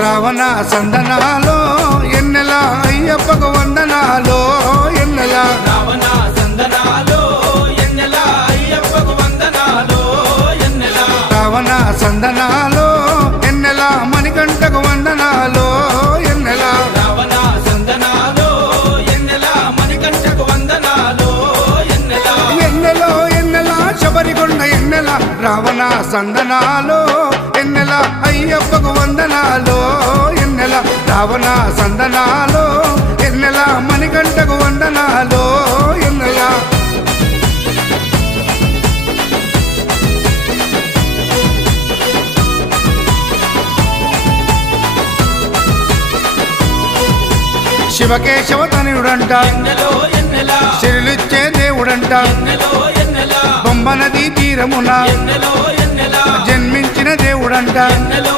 రావణ సందనాలో ఎన్నెల అయ్యప్పకు వందనాలో ఎన్నెల రావణ సందనాలో ఎన్నెల అయ్యప్పకు వందనాలో ఎన్నెల రావణ సందనాలో ఎన్నెల మణికంఠకు వందనాలో ఎన్నెల రావణ సందనాలో ఎన్నెల మణికంఠకు వందనాలో ఎన్నెల ఎన్నెలో ఎన్నెల శబరికొండ ఎన్నెల రావణ సందనాలో ఎన్నెల అయ్యప్పకు వందనాలో ఎన్నెల రావణ సందనాలో ఎన్నెల మణికంఠకు వందనాలో ఎన్నెల శివకేశవ తనయుడంట ఎన్నెలో ఎన్నెల శిరులిచ్చే దేవుడంట ఎన్నెలో ఎన్నెల బొమ్మ నదీ తీరమున ఎన్నెలో ఎన్నెల జన్మించిన దేవుడంట ఎన్నెలో